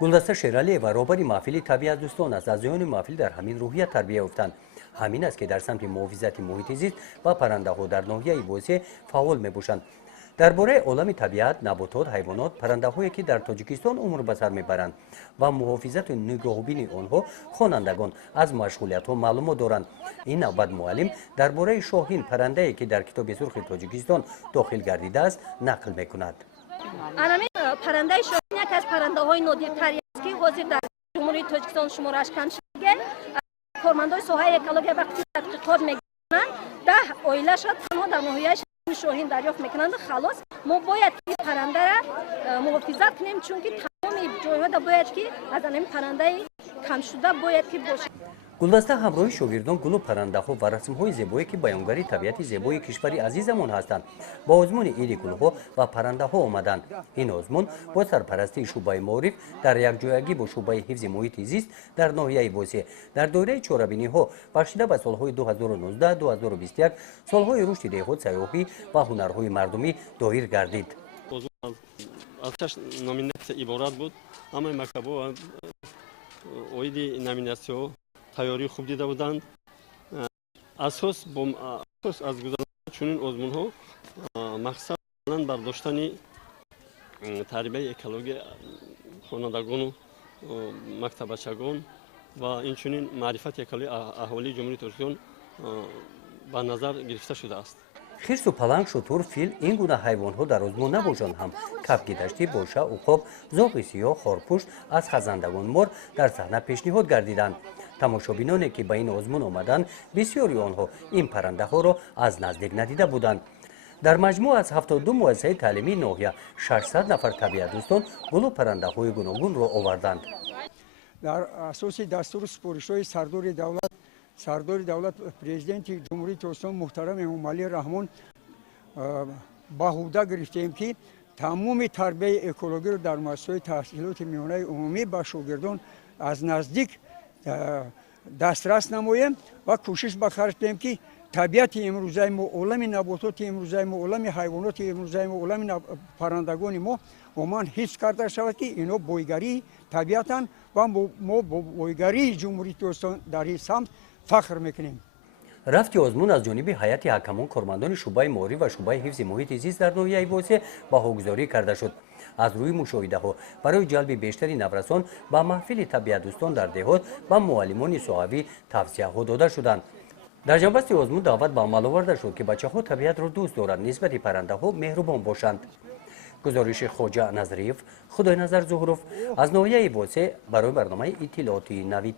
گلدسته شیرالی و رهبری محفل طبیعت دوستان است. اعضایان محفل در همین روحیه تربیت یافتند. همین است که در سمت محافظت محیط زیست و پرنده‌ها در ناحیه وسیع فعال می‌باشند. درباره عالم طبیعت، نباتات، حیوانات، پرنده‌هایی که در تاجیکستان عمر به سر میبرند و محافظت و نگاهبین آنها خوانندگان از مشغولیت‌ها معلومات دارند. این نوبت معلم درباره شاهین پرنده‌ای که در کتاب سرخ تاجیکستان داخل گردیده است نقل می‌کند. انمی پرنده شاهین یک از پرنده‌های نادرتری است که حاضر در جمهوری تاجیکستان شمارش کم شده. کارمندان ساحه اکولوژی وقتی تحقیقات می‌کنند 10 عائله شد تنها در ناحیه شاهین دریافت میکنند. خلاص ما باید این پرنده را محافظت کنیم چون که تمام جای‌ها باید که از این پرنده کم شده باید که باشه. گلدسته همراه شاگردان گل و پرنده‌ها و رسم‌های زیبایی که بیانگری طبیعت زیبای کشور عزیزمان هستند با آزمون این گل‌ها و پرنده‌ها آمدند. این آزمون با سرپرستی شوبای معارف در یکجایگی با شوبای حفظ محیط زیست در ناحیه وسیع در دوره چورابینیخو بخشیده به سال‌های 2019 2021 سال‌های رشد دهот сайёҳи و هنرهای مردمی دایر گردید. از 6 نامیناسیون عبارت بود. اما مکتب‌ها اویدی نامیناسیون تیاری خوب دیده بودند. اساس از گذراندن چنین آزمون‌ها مقصد برداشتن تربیت اکولوژی خوانندگان و مکتبچگان و این چنین معرفت اکولوژی اهالی جمهوری ترکیه به نظر گرفته شده است. خرس و پلنگ، شتر، فیل این گونه حیوان‌ها در آزمون نباشند هم کفگیدشتی، باشه، عقاب، زاغ سیاه، خارپشت از خزندگان مار در صحنه پیشنهاد گردیدند. تماشابینانی که به این آزمون آمدند بسیاری آنها این پرنده‌ها را از نزدیک ندیده بودند. در مجموع از 72 مؤسسه تعلیمی ناحیه 600 نفر طبیعت دوستان گل و پرنده‌های گوناگون را آوردند. در اساس دستور سپارش‌های سردار دولت پرزیدنت جمهوری ترکیه محترم امامعلی رحمان با عهده گرفتیم که تمام تربیت اکولوژی را در مؤسسه تحصیلات میانه عمومی با شاگردان از نزدیک دسترس نماییم و کوشش بخرج که طبیعت امروزه ما، عالم نباتات امروزه ما، عالم حیوانات امروزه ما، عالم پرندگان ما عموما حفظ کرده شود که اینا بایگری طبیعتن و ما بایگری جمهوری ترکیه در این سمت فخر میکنیم. رفت آزمون از جانب هیئت حکمان کارمندان شوبای معارف و شوبای حفظ محیط زیست در ناحیه وسیع بهاگذاری کرده شد. از روی مشاهده‌ها برای جلب بیشتری نورسان به محفل طبیعت دوستان در دهات و معلمان صحوی توصیه‌ها داده شدند. در جنبست آزمون دعوت به عمل آورده شد که بچه‌ها طبیعت را دوست دارند، نسبت پرنده‌ها مهربان باشند. گزارش خواجه نظریف، خدای نظر زهروف از ناحیه وسیع برای برنامه اطلاعاتی نوید.